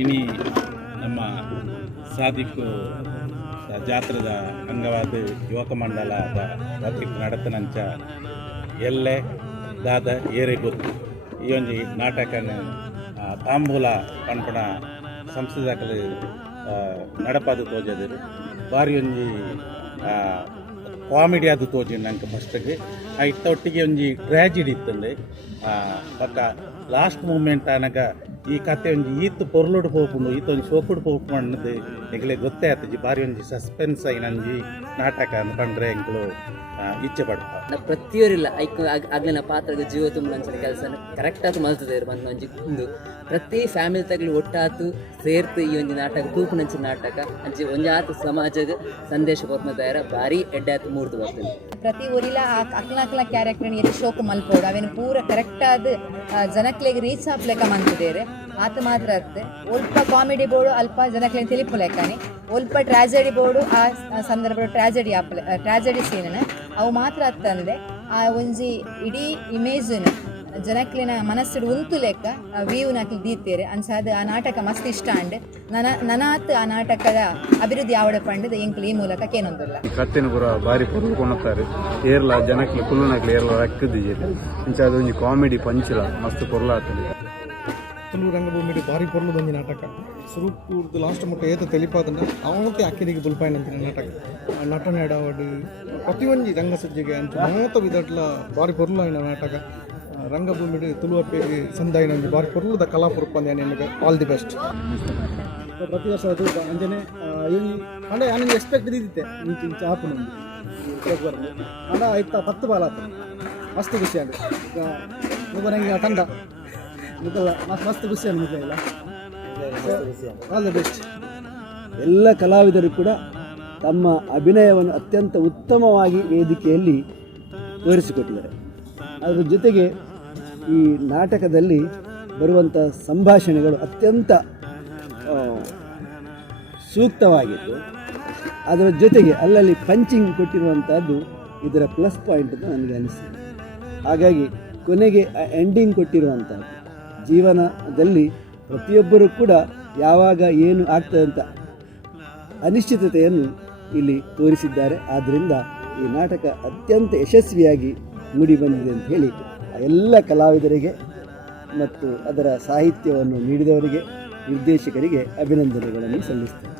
ಇನಿ ನಮ್ಮ ಸಾದಿಕ್ಕು ಜಾತ್ರೆದ ಅಂಗವಾದ ಯುವಕ ಮಂಡಲದ ಜಾತ್ರೆ ನಡತನಂಚ ಎಲ್ಲೆ ದಾದ ಏರೆ ಗೊತ್ತು ಈ ಒಂಜಿ ನಾಟಕನ ತಾಂಬೂಲ ಪನ್ಪುನ ಸಂಸ್ಥೆದಾಕಲು ನಡಪಾದು ತೋಜದರು ಬಾರಿ ಒಂಜಿ ಕಾಮಿಡಿ ಅದು ತೋಜಿ ನಂಗೆ ಫಸ್ಟ್ಗೆ ಇತ್ತೊಟ್ಟಿಗೆ ಒಂಜಿ ಟ್ರ್ಯಾಜಿಡಿ ಇತ್ತಂದೆ ಪಕ್ಕ ಲಾಸ್ಟ್ ಮೂಮೆಂಟ್ ಅನಗ ಈ ಕತೆ ಒಂಜಿ ಈತ್ ಪೊರ್ಲುಡು ಪೋಪುಂಡು ಈತ ಒಂಜಿ ಸೋಕುಡು ಪೋಪು ಅನ್ನೋದು ಎಂಗ್ಲೆ ಗೊತ್ತೇ ಆತಜಿ ಬಾರಿ ಒಂಜಿ ಸಸ್ಪೆನ್ಸ್ ಆಯ್ನಂಜಿ ನಾಟಕ ಕಂಡ್ರೆ ಎಂಕ್ಲು ಇಚ್ಛೆ ಪಡ್ತ ಪ್ರತಿಯೊರಿಲ್ಲ ಐಕ್ ಆಗ್ಲಿನ ಪಾತ್ರದ ಜೀವ ತುಂಬಂಚಿನ ಕೆಲಸ ಕರೆಕ್ಟ್ ಆತು ಮಲ್ತದೇರು ಬಂದು ಒಂಜಿ ಒಂದು ಪ್ರತಿ ಫ್ಯಾಮಿಲಿ ತಗಲಿ ಒಟ್ಟಾತು ಸೇರ್ತು ಈ ಒಂಜಿ ನಾಟಕ ತೂಪುನಂಚಿನ ನಾಟಕ ಅಂಚಿ ಒಂಜಾತು ಸಮಾಜದ ಸಂದೇಶ ಕೊರ್ಮದಾರ ಭಾರಿ ಎಡ್ಡಾತು ಮೂರ್ದು ಬರ್ತದೆ ಪ್ರತಿ ಊರಿಲ ಅಕ್ಲ ಕ್ಯಾರೆಕ್ಟರ್ ಎಲ್ಲಿ ಶೋಕು ಮಲ್ಪೋಡು ಅವೇನು ಪೂರ ಕರೆಕ್ಟಾದ ಜನಕ್ಲೆಗೆ ರೀಚ್ ಆಪ್ಲೆಕ್ಕ ಮಂತಿದ್ದೇರೆ ಆತ ಮಾತ್ರ ಅತ್ತೆ ಒಲ್ಪ ಕಾಮಿಡಿ ಬೋರ್ಡು ಅಲ್ಪ ಜನಕ್ಲೆಗೆ ತಿಳಿಪು ಲೆಕ್ಕನೆ ಒಲ್ಪ ಟ್ರಾಜಡಿ ಬೋರ್ಡು ಆ ಸಂದರ್ಭ ಟ್ರಾಜಡಿ ಸೀನನ್ನು ಅವು ಮಾತ್ರ ಅತ್ತಂದೆ ಆ ಒಂಜಿ ಇಡೀ ಇಮೇಜನ್ನು ಜನಕ್ಲಿನ ಮನಸ್ಸಿಡು ಉಂತು ಲೆಕ್ಕ ವ್ಯೂ ನಾಕಿ ದೀತೇರೆ ಅನ್ಸಾದ ಆ ನಾಟಕ ಮಸ್ತ್ ಇಷ್ಟ ಅಂಡ್ ನನಾತ್ ಆ ನಾಟಕದ ಅಭಿವೃದ್ಧಿ ಆವಡ ಪಂಡದ ಎಂಕ್ಲು ಈ ಮೂಲಕ ಕೇನೊಂದಿಲ್ಲ ಕತ್ತೆನ ಪೂರ ಬಾರಿ ಪೊರ್ಲು ಕೊಣತ್ತಾರೆ ಏರ್ಲ ಜನಕ್ಲೆ ಕುಲ್ಲುನಕ್ಲೆ ಏರ್ಲ ರಕ್ಕದಿಜೆರ್ ಇಂಚಾದ ಒಂಜಿ ಕಾಮಿಡಿ ಪಂಚಲ ಮಸ್ತ್ ಪೊರ್ಲಾತದೆ ತುಳು ರಂಗಭೂಮಿಡು ಭಾರಿ ಪೊರ್ಲು ಬಂದಿ ನಾಟಕ ಸುರುಪುರ್ದು ಲಾಸ್ಟ್ ಮುಟ್ಟ ಏತ ತೆಲಿಪಾದನ್ನ ಅವತ್ತೆ ಅಕ್ಕಿರಿಗೆ ಬುಲ್ಪಾಯಿನಂತಿನ ನಾಟಕ ನಟನೆ ಅಡಾವಡು ಪ್ರತಿ ಒಂಜಿ ರಂಗ ಸಜ್ಜೆಗೆ ಅಂತ ಮೂವತ್ತ ವಿಧಟ್ಲ ಭಾರಿ ಪೊರ್ಲು ಆಯ್ನ ನಾಟಕ ರಂಗಭೂಮಿಡು ತುಳು ಅಪ್ಪೆಗೆ ಸಂದಾಯಿನ ಒಂದು ಭಾರಿ ಪೊರ್ಲುದ ಕಲಾಪುರ ಪಂದ್ಯ ನಿಮಗೆ ಆಲ್ ದಿ ಬೆಸ್ಟ್ ಪ್ರತಿ ವರ್ಷ ಅದು ಅಂಜನೆ ಅಂದ್ರೆ ನಾನು ಎಕ್ಸ್ಪೆಕ್ಟ್ ಇದ್ದಿತ್ತೆ ಇಂಚ ಆಪು ನಮ್ಗೆ ಬರಲು ಅಂಡ ಆಯ್ತಾ 10 ಬಾಲ್ ಆಯ್ತು ಮಸ್ತ್ ಖುಷಿ ಆಗುತ್ತೆ ನಂಗೆ ತಂಡ ಮುಗಲ್ಲ ಮಸ್ತ್ ಖುಷಿ ಅನ್ಸುತ್ತೆ ಇಲ್ಲ ಆಲ್ ದಿ ಬೆಸ್ಟ್. ಎಲ್ಲ ಕಲಾವಿದರು ಕೂಡ ತಮ್ಮ ಅಭಿನಯವನ್ನು ಅತ್ಯಂತ ಉತ್ತಮವಾಗಿ ವೇದಿಕೆಯಲ್ಲಿ ತೋರಿಸಿಕೊಟ್ಟಿದ್ದಾರೆ. ಅದರ ಜೊತೆಗೆ ಈ ನಾಟಕದಲ್ಲಿ ಬರುವಂಥ ಸಂಭಾಷಣೆಗಳು ಅತ್ಯಂತ ಸೂಕ್ತವಾಗಿತ್ತು. ಅದರ ಜೊತೆಗೆ ಅಲ್ಲಲ್ಲಿ ಪಂಚಿಂಗ್ ಕೊಟ್ಟಿರುವಂಥದ್ದು ಇದರ ಪ್ಲಸ್ ಪಾಯಿಂಟ್ ಅಂತ ನನಗೆ ಅನಿಸಿದೆ. ಹಾಗಾಗಿ ಕೊನೆಗೆ ಎಂಡಿಂಗ್ ಕೊಟ್ಟಿರುವಂಥದ್ದು ಜೀವನದಲ್ಲಿ ಪ್ರತಿಯೊಬ್ಬರೂ ಕೂಡ ಯಾವಾಗ ಏನು ಆಗ್ತದೆ ಅಂತ ಅನಿಶ್ಚಿತತೆಯನ್ನು ಇಲ್ಲಿ ತೋರಿಸಿದ್ದಾರೆ. ಆದ್ದರಿಂದ ಈ ನಾಟಕ ಅತ್ಯಂತ ಯಶಸ್ವಿಯಾಗಿ ಮೂಡಿ ಬಂದಿದೆ ಅಂತ ಹೇಳಿ ಎಲ್ಲ ಕಲಾವಿದರಿಗೆ ಮತ್ತು ಅದರ ಸಾಹಿತ್ಯವನ್ನು ನೀಡಿದವರಿಗೆ ನಿರ್ದೇಶಕರಿಗೆ ಅಭಿನಂದನೆಗಳನ್ನು ಸಲ್ಲಿಸ್ತೇನೆ.